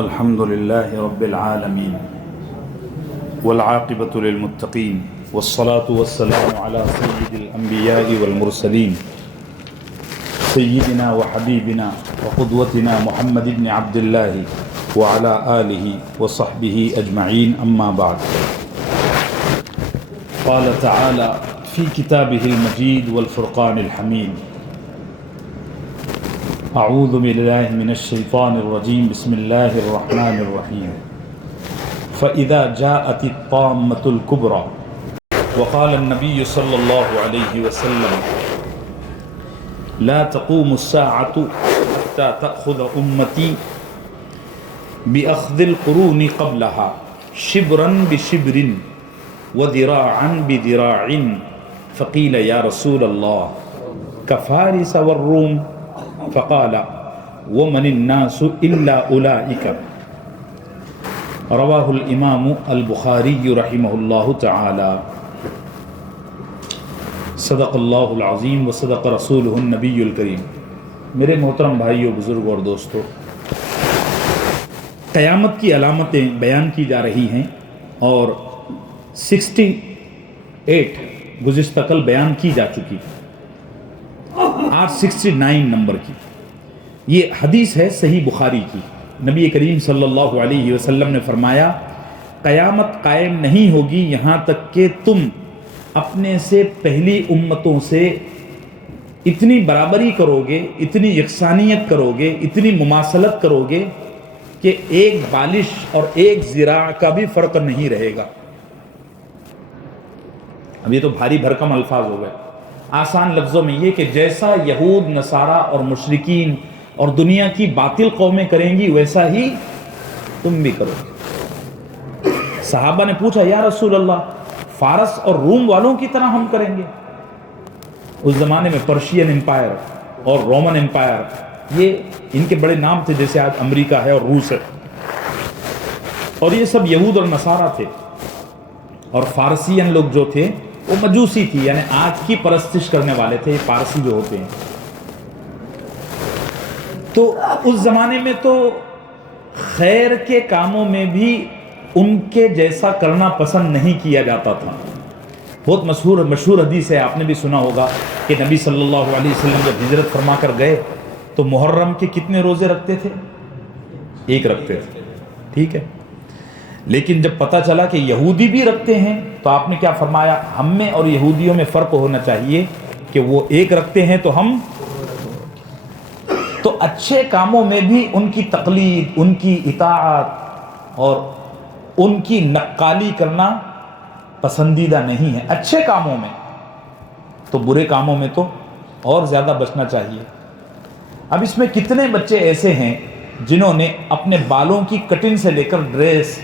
الحمد لله رب العالمين والعاقبة للمتقين والصلاة والسلام على سيد الأنبياء والمرسلين سيدنا وحبيبنا وقدوتنا محمد بن عبد الله وعلى آله وصحبه أجمعين أما بعد قال تعالى في كتابه المجيد والفرقان الحميد أعوذ بالله من الشيطان الرجيم بسم الله الرحمن الرحيم فإذا جاءت الطامة الكبرى وقال النبي صلى الله عليه وسلم لا تقوم الساعة حتى تأخذ أمتي بأخذ القرون قبلها شبرا بشبر وذراعا بذراع فقيل يا رسول الله كفارس والروم فقال ومن الناس إلا أولئك رواه الإمام البخاري رحمه الله تعالى صدق اللہ العظیم و صدق رسولہ النبی الکریم۔ میرے محترم بھائیوں، بزرگوں اور دوستوں، قیامت کی علامتیں بیان کی جا رہی ہیں اور 68 گزشتہ کل بیان کی جا چکی، آج 69 نمبر کی یہ حدیث ہے صحیح بخاری کی۔ نبی کریم صلی اللہ علیہ وسلم نے فرمایا قیامت قائم نہیں ہوگی یہاں تک کہ تم اپنے سے پہلی امتوں سے اتنی برابری کرو گے، اتنی یکسانیت کرو گے، اتنی مماثلت کرو گے کہ ایک بالش اور ایک ذراع کا بھی فرق نہیں رہے گا۔ اب یہ تو بھاری بھرکم الفاظ ہو گئے، آسان لفظوں میں یہ کہ جیسا یہود، نصارہ اور مشرکین اور دنیا کی باطل قومیں کریں گی ویسا ہی تم بھی کرو گے۔ صحابہ نے پوچھا یا رسول اللہ، فارس اور روم والوں کی طرح ہم کریں گے؟ اس زمانے میں پرشین امپائر اور رومن امپائر، یہ ان کے بڑے نام تھے، جیسے آج امریکہ ہے اور روس ہے، اور یہ سب یہود اور نصارہ تھے۔ اور فارسین لوگ جو تھے وہ مجوسی تھی، یعنی آگ کی پرستش کرنے والے تھے، پارسی جو ہوتے ہیں۔ تو اس زمانے میں تو خیر کے کاموں میں بھی ان کے جیسا کرنا پسند نہیں کیا جاتا تھا۔ بہت مشہور حدیث ہے، آپ نے بھی سنا ہوگا کہ نبی صلی اللہ علیہ وسلم جب ہجرت فرما کر گئے تو محرم کے کتنے روزے رکھتے تھے؟ ایک رکھتے تھے، ٹھیک ہے۔ لیکن جب پتہ چلا کہ یہودی بھی رکھتے ہیں تو آپ نے کیا فرمایا؟ ہم میں اور یہودیوں میں فرق ہونا چاہیے کہ وہ ایک رکھتے ہیں تو ہم تو اچھے کاموں میں بھی ان کی تقلید، ان کی اطاعت اور ان کی نقالی کرنا پسندیدہ نہیں ہے، اچھے کاموں میں۔ تو برے کاموں میں تو اور زیادہ بچنا چاہیے۔ اب اس میں کتنے بچے ایسے ہیں جنہوں نے اپنے بالوں کی کٹنگ سے لے کر ڈریس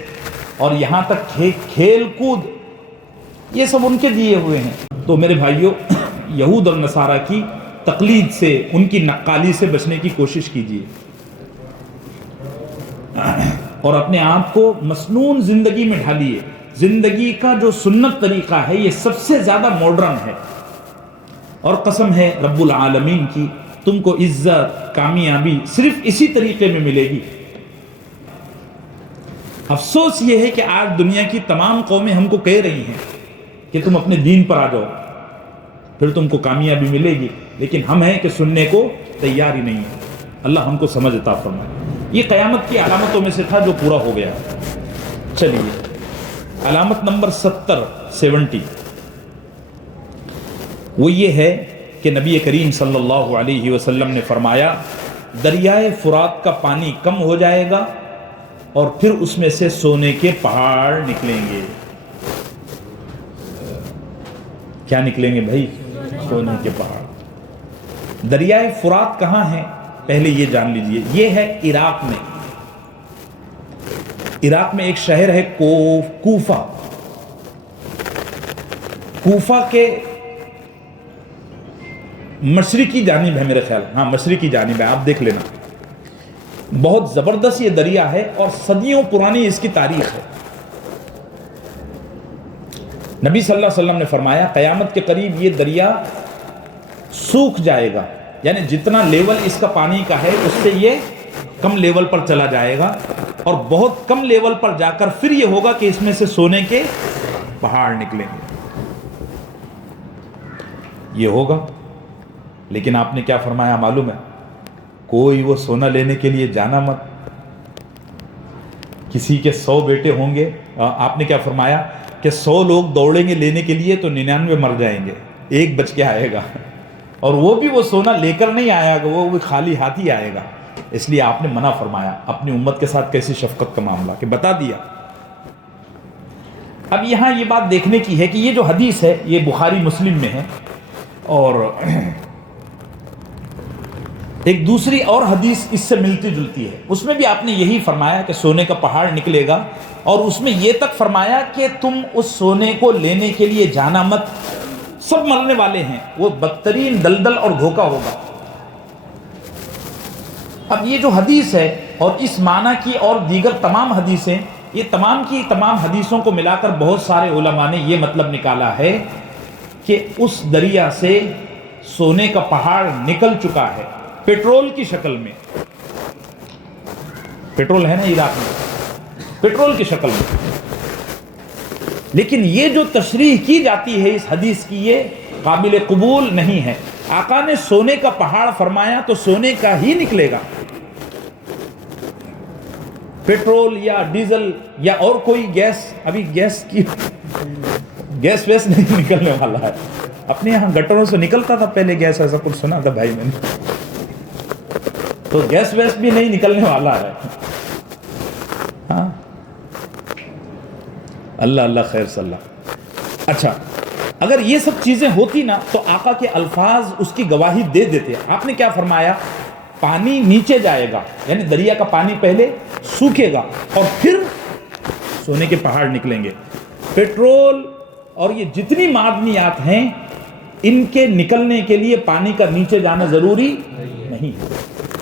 اور یہاں تک کھیل کود، یہ سب ان کے دیے ہوئے ہیں۔ تو میرے بھائیوں، یہود اور نصارہ کی تقلید سے، ان کی نقالی سے بچنے کی کوشش کیجیے اور اپنے آپ کو مسنون زندگی میں ڈھالیے۔ زندگی کا جو سنت طریقہ ہے یہ سب سے زیادہ ماڈرن ہے، اور قسم ہے رب العالمین کی تم کو عزت، کامیابی صرف اسی طریقے میں ملے گی۔ افسوس یہ ہے کہ آج دنیا کی تمام قومیں ہم کو کہہ رہی ہیں کہ تم اپنے دین پر آ جاؤ، پھر تم کو کامیابی ملے گی، لیکن ہم ہیں کہ سننے کو تیار ہی نہیں ہے۔ اللہ ہم کو سمجھ عطا فرمائے۔ یہ قیامت کی علامتوں میں سے تھا جو پورا ہو گیا۔ چلیے علامت نمبر 70 وہ یہ ہے کہ نبی کریم صلی اللہ علیہ وسلم نے فرمایا دریائے فرات کا پانی کم ہو جائے گا اور پھر اس میں سے سونے کے پہاڑ نکلیں گے۔ کیا نکلیں گے بھائی؟ سونے کے پہاڑ۔ دریائے فرات کہاں ہے پہلے یہ جان لیجئے، یہ ہے عراق میں۔ عراق میں ایک شہر ہے کوفہ۔ کوفہ کے مشرقی جانب ہے میرے خیال، ہاں مشرقی جانب ہے، آپ دیکھ لینا۔ بہت زبردست یہ دریا ہے اور صدیوں پرانی اس کی تاریخ ہے۔ نبی صلی اللہ علیہ وسلم نے فرمایا قیامت کے قریب یہ دریا سوکھ جائے گا، یعنی جتنا لیول اس کا پانی کا ہے اس سے یہ کم لیول پر چلا جائے گا، اور بہت کم لیول پر جا کر پھر یہ ہوگا کہ اس میں سے سونے کے پہاڑ نکلیں گے، یہ ہوگا۔ لیکن آپ نے کیا فرمایا معلوم ہے؟ کوئی وہ سونا لینے کے لیے جانا مت۔ کسی کے 100 بیٹے ہوں گے، آپ نے کیا فرمایا کہ 100 لوگ دوڑیں گے لینے کے لیے تو 99 مر جائیں گے، ایک بچ کے آئے گا، اور وہ بھی وہ سونا لے کر نہیں آیا گا، وہ خالی ہاتھ ہی آئے گا۔ اس لیے آپ نے منع فرمایا۔ اپنی امت کے ساتھ کیسی شفقت کا معاملہ کہ بتا دیا۔ اب یہاں یہ بات دیکھنے کی ہے کہ یہ جو حدیث ہے یہ بخاری مسلم میں ہے، اور ایک دوسری اور حدیث اس سے ملتی جلتی ہے، اس میں بھی آپ نے یہی فرمایا کہ سونے کا پہاڑ نکلے گا، اور اس میں یہ تک فرمایا کہ تم اس سونے کو لینے کے لیے جانا مت، سب مرنے والے ہیں، وہ بدترین دلدل اور دھوکہ ہوگا۔ اب یہ جو حدیث ہے اور اس معنی کی اور دیگر تمام حدیثیں، یہ تمام کی تمام حدیثوں کو ملا کر بہت سارے علماء نے یہ مطلب نکالا ہے کہ اس دریا سے سونے کا پہاڑ نکل چکا ہے، پیٹرول کی شکل میں۔ پیٹرول ہے نا عراق میں، پیٹرول کی شکل میں۔ لیکن یہ جو تشریح کی جاتی ہے اس حدیث کی، یہ قابل قبول نہیں ہے۔ آقا نے سونے کا پہاڑ فرمایا تو سونے کا ہی نکلے گا، پیٹرول یا ڈیزل یا اور کوئی گیس، ابھی گیس ویس نہیں نکلنے والا ہے۔ اپنے یہاں گٹروں سے نکلتا تھا پہلے گیس، ایسا کچھ سنا تھا بھائی میں نے، تو گیس ویس بھی نہیں نکلنے والا ہے۔ ہاں، اللہ اللہ خیر صلی اللہ۔ اچھا، اگر یہ سب چیزیں ہوتی نا تو آقا کے الفاظ اس کی گواہی دے دیتے۔ آپ نے کیا فرمایا؟ پانی نیچے جائے گا، یعنی دریا کا پانی پہلے سوکھے گا اور پھر سونے کے پہاڑ نکلیں گے۔ پیٹرول اور یہ جتنی معدنیات ہیں، ان کے نکلنے کے لیے پانی کا نیچے جانا ضروری نہیں ہے،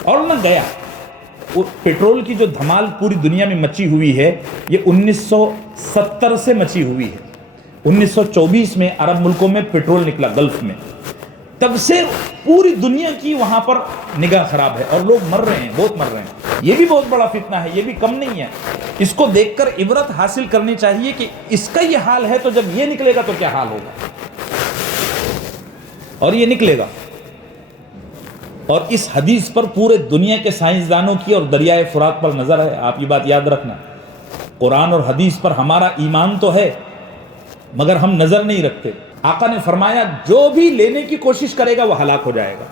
اور نہ گیا۔ وہ پیٹرول کی جو دھمال پوری دنیا میں مچی ہوئی ہے، یہ 1970 سے مچی ہوئی ہے۔ 1924 میں عرب ملکوں میں پیٹرول نکلا، گلف میں، تب سے پوری دنیا کی وہاں پر نگاہ خراب ہے، اور لوگ مر رہے ہیں، بہت مر رہے ہیں۔ یہ بھی بہت بڑا فتنہ ہے، یہ بھی کم نہیں ہے۔ اس کو دیکھ کر عبرت حاصل کرنی چاہیے کہ اس کا یہ حال ہے تو جب یہ نکلے گا تو کیا حال ہوگا، اور یہ نکلے گا۔ اور اس حدیث پر پورے دنیا کے سائنسدانوں کی اور دریائے فرات پر نظر ہے۔ آپ یہ بات یاد رکھنا، قرآن اور حدیث پر ہمارا ایمان تو ہے مگر ہم نظر نہیں رکھتے۔ آقا نے فرمایا جو بھی لینے کی کوشش کرے گا وہ ہلاک ہو جائے گا۔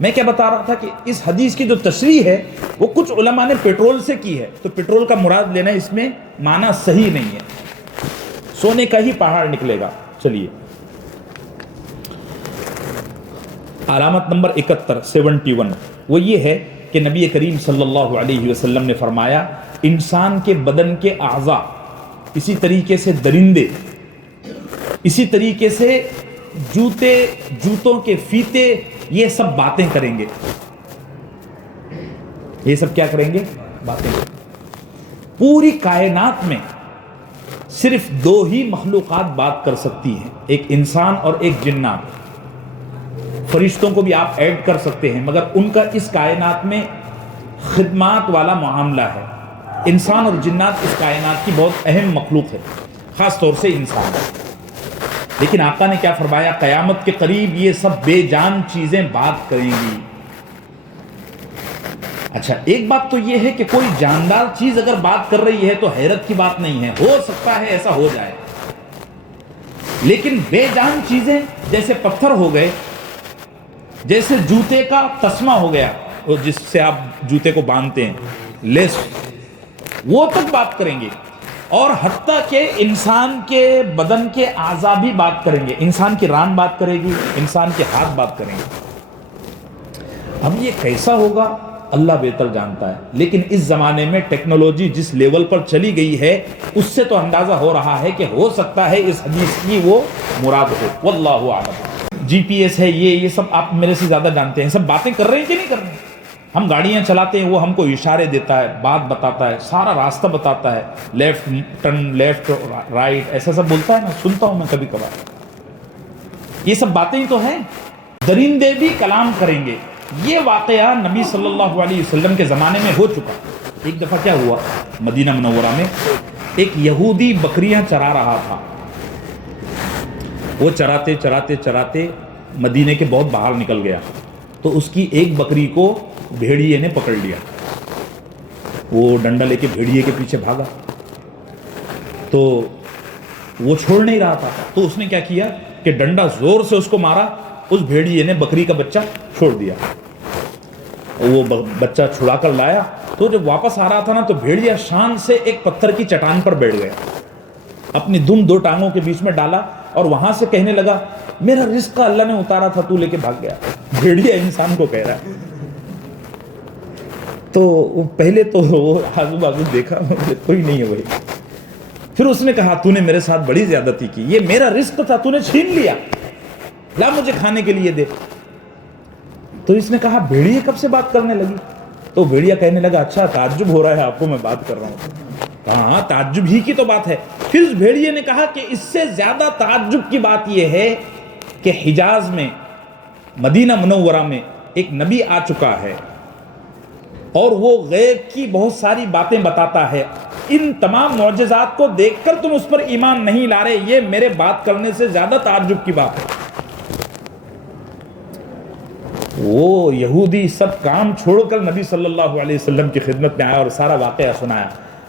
میں کیا بتا رہا تھا کہ اس حدیث کی جو تشریح ہے وہ کچھ علماء نے پیٹرول سے کی ہے، تو پیٹرول کا مراد لینا اس میں معنی صحیح نہیں ہے، سونے کا ہی پہاڑ نکلے گا۔ چلیے، علامت نمبر 71 وہ یہ ہے کہ نبی کریم صلی اللہ علیہ وسلم نے فرمایا انسان کے بدن کے اعضاء، اسی طریقے سے درندے، اسی طریقے سے جوتوں کے فیتے، یہ سب باتیں کریں گے۔ یہ سب کیا کریں گے؟ باتیں کریں گے۔ پوری کائنات میں صرف 2 ہی مخلوقات بات کر سکتی ہیں، ایک انسان اور ایک جنات۔ فرشتوں کو بھی آپ ایڈ کر سکتے ہیں، مگر ان کا اس کائنات میں خدمات والا معاملہ ہے۔ انسان اور جنات اس کائنات کی بہت اہم مخلوق ہے، خاص طور سے انسان۔ لیکن آقا نے کیا فرمایا؟ قیامت کے قریب یہ سب بے جان چیزیں بات کریں گی۔ اچھا، ایک بات تو یہ ہے کہ کوئی جاندار چیز اگر بات کر رہی ہے تو حیرت کی بات نہیں ہے، ہو سکتا ہے ایسا ہو جائے۔ لیکن بے جان چیزیں جیسے پتھر ہو گئے، جیسے جوتے کا تسمہ ہو گیا، جس سے آپ جوتے کو باندھتے ہیں، لیس، وہ تک بات کریں گے۔ اور حتیٰ کہ انسان کے بدن کے اعضاء بھی بات کریں گے، انسان کی ران بات کرے گی، انسان کے ہاتھ بات کریں گے۔ اب یہ کیسا ہوگا اللہ بہتر جانتا ہے، لیکن اس زمانے میں ٹیکنالوجی جس لیول پر چلی گئی ہے اس سے تو اندازہ ہو رہا ہے کہ ہو سکتا ہے اس حدیث کی وہ مراد ہو، واللہ اعلم۔ جی پی ایس ہے، یہ سب آپ میرے سے زیادہ جانتے ہیں، سب باتیں کر رہے ہیں کہ نہیں کر رہے ہیں؟ ہم گاڑیاں چلاتے ہیں، وہ ہم کو اشارے دیتا ہے، بات بتاتا ہے، سارا راستہ بتاتا ہے، لیفٹ ٹرن، لیفٹ رائٹ، ایسا سب بولتا ہے نا، سنتا ہوں میں کبھی کبھار۔ یہ سب باتیں ہی تو ہیں۔ درندے بھی کلام کریں گے، یہ واقعہ نبی صلی اللہ علیہ وسلم کے زمانے میں ہو چکا. ایک دفعہ کیا ہوا, مدینہ منورہ میں ایک یہودی بکریاں چرا رہا تھا. وہ چراتے چراتے چراتے مدینے کے بہت باہر نکل گیا, تو اس کی ایک بکری کو بھیڑیے نے پکڑ لیا. وہ ڈنڈا لے کے بھیڑیے کے پیچھے بھاگا, تو وہ چھوڑ نہیں رہا تھا. تو اس نے کیا کیا کہ ڈنڈا زور سے اس کو مارا. اس بھیڑیے نے بکری کا بچہ چھوڑ دیا. وہ بچہ چھڑا کر لایا, تو جب واپس آ رہا تھا نا, تو بھیڑیا شان سے ایک پتھر کی چٹان پر بیٹھ گیا, اپنی دو ٹانگوں کے بیچ میں ڈالا, اور وہاں سے کہنے لگا میرا رزق اللہ نے اتارا تھا, تو لے کے بھاگ گیا. بھیڑیا انسان کو کہہ رہا ہے. تو وہ پہلے تو وہ آزو بازو دیکھا, کوئی نہیں ہے بھائی. پھر اس نے کہا تو نے میرے ساتھ بڑی زیادتی کی, یہ میرا رزق تھا تو نے چھین لیا, لا مجھے کھانے کے لیے دے. تو اس نے کہا بھیڑیے کب سے بات کرنے لگی؟ تو بھیڑیا کہنے لگا اچھا تعجب ہو رہا ہے آپ کو, میں بات کر رہا ہوں. ہاں تعجب ہی کی تو بات ہے. پھر اس بھیڑیے نے کہا کہ اس سے زیادہ تعجب کی بات یہ ہے کہ حجاز میں, مدینہ منورہ میں ایک نبی آ چکا ہے, اور وہ غیب کی بہت ساری باتیں بتاتا ہے. ان تمام معجزات کو دیکھ کر تم اس پر ایمان نہیں لا رہے, یہ میرے بات کرنے سے زیادہ تعجب کی بات ہے. وہ یہودی سب کام چھوڑ کر نبی صلی اللہ علیہ وسلم کی خدمت میں آیا اور سارا واقعہ سنایا.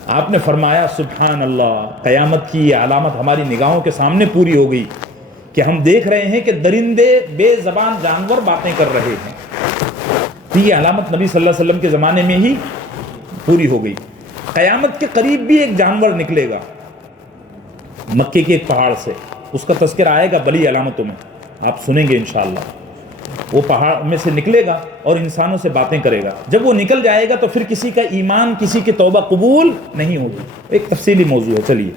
آپ نے فرمایا سبحان اللہ, قیامت کی یہ علامت ہماری نگاہوں کے سامنے پوری ہو گئی کہ ہم دیکھ رہے ہیں کہ درندے بے زبان جانور باتیں کر رہے ہیں. یہ علامت نبی صلی اللہ علیہ وسلم کے زمانے میں ہی پوری ہو گئی. قیامت کے قریب بھی ایک جانور نکلے گا مکے کے ایک پہاڑ سے, اس کا تذکرہ آئے گا بڑی علامتوں میں, آپ سنیں گے انشاءاللہ. وہ پہاڑ میں سے نکلے گا اور انسانوں سے باتیں کرے گا. جب وہ نکل جائے گا تو پھر کسی کا ایمان, کسی کی توبہ قبول نہیں ہوگی. ایک تفصیلی موضوع ہے. چلیے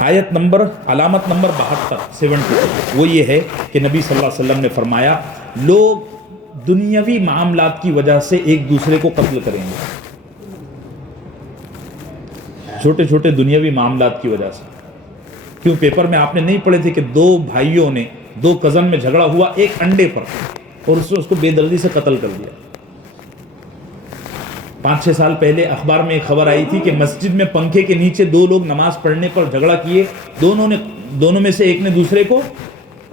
آیت نمبر, علامت نمبر 72 وہ یہ ہے کہ نبی صلی اللہ علیہ وسلم نے فرمایا لوگ دنیاوی معاملات کی وجہ سے ایک دوسرے کو قتل کریں گے. چھوٹے چھوٹے دنیاوی معاملات کی وجہ سے. کیوں پیپر میں آپ نے نہیں پڑھے تھے کہ 2 بھائیوں نے, 2 کزن میں جھگڑا ہوا ایک انڈے پر, اور اس نے اس کو بے دردی سے قتل کر دیا. 5-6 سال پہلے اخبار میں ایک خبر آئی تھی کہ مسجد میں پنکھے کے نیچے 2 لوگ نماز پڑھنے پر جھگڑا کیے, دونوں میں سے ایک نے دوسرے کو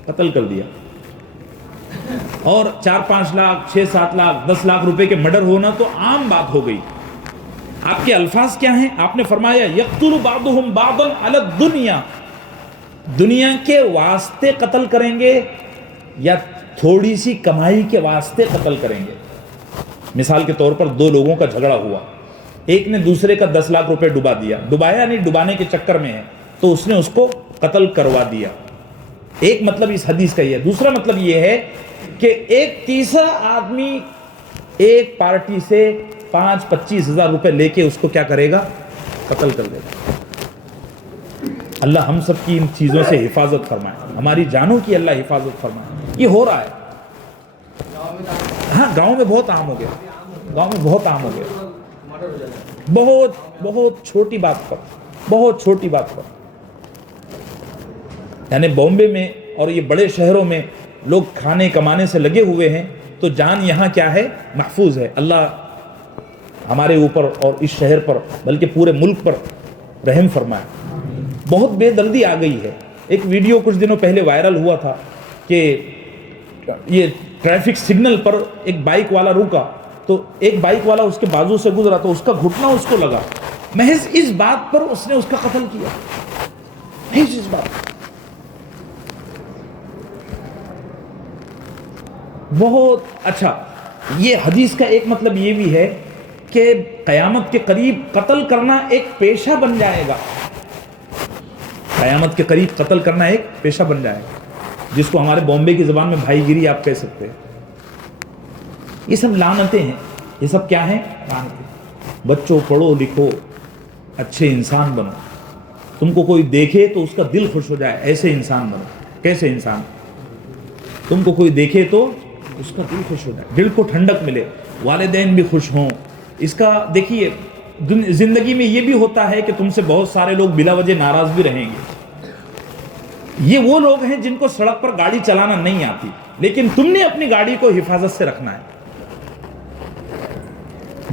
قتل کر دیا. اور 4-5 لاکھ 6-7 لاکھ 10 لاکھ روپے کے مرڈر ہونا تو عام بات ہو گئی. آپ کے الفاظ کیا ہیں؟ آپ نے فرمایا یقتل بعضهم بعضا علی الدنیا, دنیا کے واسطے قتل کریں گے یا تھوڑی سی کمائی کے واسطے قتل کریں گے. مثال کے طور پر 2 لوگوں کا جھگڑا ہوا, ایک نے دوسرے کا 10 لاکھ روپے ڈبا دیا, ڈبایا نہیں ڈبانے کے چکر میں ہے, تو اس نے اس کو قتل کروا دیا. ایک مطلب اس حدیث کا یہ ہے. دوسرا مطلب یہ ہے کہ ایک تیسرا آدمی ایک پارٹی سے 5-25 ہزار روپے لے کے اس کو کیا کرے گا؟ قتل کر دے گا. اللہ ہم سب کی ان چیزوں سے حفاظت فرمائے, ہماری جانوں کی اللہ حفاظت فرمائے. یہ ہو رہا ہے. ہاں گاؤں میں بہت عام ہو گیا, گاؤں میں بہت عام ہو گیا. بہت چھوٹی بات پر, بہت چھوٹی بات پر. یعنی بامبے میں اور یہ بڑے شہروں میں لوگ کھانے کمانے سے لگے ہوئے ہیں, تو جان یہاں کیا ہے؟ محفوظ ہے. اللہ ہمارے اوپر اور اس شہر پر بلکہ پورے ملک پر رحم فرمائے. بہت بے دردی آ گئی ہے. ایک ویڈیو کچھ دنوں پہلے وائرل ہوا تھا کہ یہ ٹریفک سگنل پر ایک بائک والا رکا, تو ایک بائک والا اس کے بازو سے گزرا تو اس کا گھٹنا اس کو لگا. محض اس بات پر اس نے اس کا قتل کیا. محض اس بات. بہت اچھا. یہ حدیث کا ایک مطلب یہ بھی ہے کہ قیامت کے قریب قتل کرنا ایک پیشہ بن جائے گا. قیامت کے قریب قتل کرنا ایک پیشہ بن جائے گا, جس کو ہمارے بامبے کی زبان میں بھائی گیری آپ کہہ سکتے ہیں. یہ سب لعنتیں ہیں. یہ سب کیا ہیں؟ لعنتیں. بچوں پڑھو لکھو, اچھے انسان بنو. تم کو کوئی دیکھے تو اس کا دل خوش ہو جائے, ایسے انسان بنو. کیسے انسان؟ تم کو کوئی دیکھے تو اس کا دل خوش ہو جائے, دل کو ٹھنڈک ملے, والدین بھی خوش ہوں. اس کا دیکھیے زندگی میں یہ بھی ہوتا ہے کہ تم سے بہت سارے لوگ بلا وجہ ناراض بھی رہیں گے, یہ وہ لوگ ہیں جن کو سڑک پر گاڑی چلانا نہیں آتی، لیکن تم نے اپنی گاڑی کو حفاظت سے رکھنا ہے۔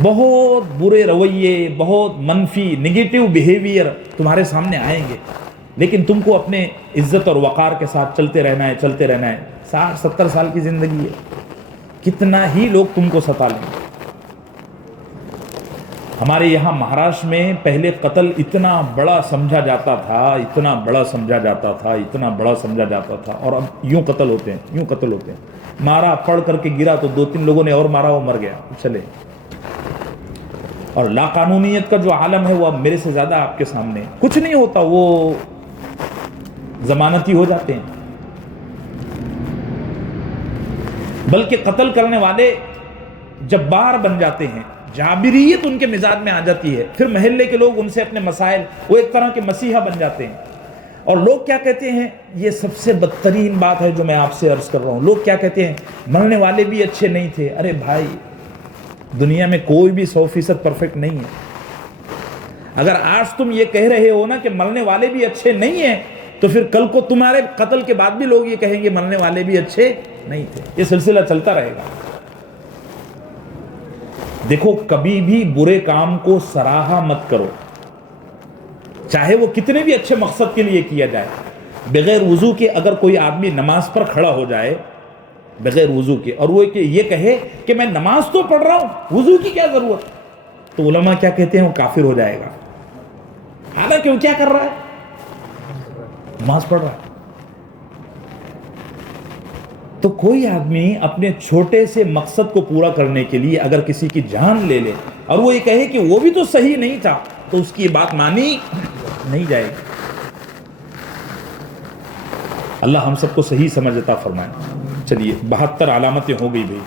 بہت برے رویے، بہت منفی نگیٹو بیہیویئر تمہارے سامنے آئیں گے، لیکن تم کو اپنے عزت اور وقار کے ساتھ چلتے رہنا ہے، چلتے رہنا ہے۔ 60-70 سال کی زندگی ہے، کتنا ہی لوگ تم کو ستا لیں گے۔ ہمارے یہاں مہاراشٹر میں پہلے قتل اتنا بڑا سمجھا جاتا تھا، اتنا بڑا سمجھا جاتا تھا، اتنا بڑا سمجھا جاتا تھا، اور اب یوں قتل ہوتے ہیں، یوں قتل ہوتے ہیں۔ مارا، پڑھ کر کے گرا تو 2-3 لوگوں نے اور مارا، وہ مر گیا، چلے۔ اور لا قانونیت کا جو عالم ہے وہ اب میرے سے زیادہ آپ کے سامنے ہے۔ کچھ نہیں ہوتا، وہ ضمانتی ہو جاتے ہیں، بلکہ قتل کرنے والے جبار بن جاتے ہیں، جابریت ان کے مزاج میں آ جاتی ہے، پھر محلے کے لوگ ان سے اپنے مسائل، وہ ایک طرح کے مسیحا بن جاتے ہیں۔ اور لوگ کیا کہتے ہیں، یہ سب سے بدترین بات ہے جو میں آپ سے عرض کر رہا ہوں، لوگ کیا کہتے ہیں، مرنے والے بھی اچھے نہیں تھے۔ ارے بھائی، دنیا میں کوئی بھی 100% پرفیکٹ نہیں ہے۔ اگر آج تم یہ کہہ رہے ہو نا کہ مرنے والے بھی اچھے نہیں ہیں، تو پھر کل کو تمہارے قتل کے بعد بھی لوگ یہ کہیں گے مرنے والے بھی اچھے نہیں تھے۔ یہ سلسلہ چلتا رہے گا۔ دیکھو، کبھی بھی برے کام کو سراہا مت کرو، چاہے وہ کتنے بھی اچھے مقصد کے لیے کیا جائے۔ بغیر وضو کے اگر کوئی آدمی نماز پر کھڑا ہو جائے بغیر وضو کے، اور وہ یہ کہے کہ میں نماز تو پڑھ رہا ہوں، وضو کی کیا ضرورت، تو علماء کیا کہتے ہیں، وہ کافر ہو جائے گا۔ حالانکہ وہ کیا کر رہا ہے، نماز پڑھ رہا ہے۔ تو کوئی آدمی اپنے چھوٹے سے مقصد کو پورا کرنے کے لیے اگر کسی کی جان لے لے اور وہ یہ کہے کہ وہ بھی تو صحیح نہیں تھا، تو اس کی یہ بات مانی نہیں جائے گی۔ اللہ ہم سب کو صحیح سمجھ عطا فرمائے۔ چلیے، 72 علامتیں ہو گئی بھائی۔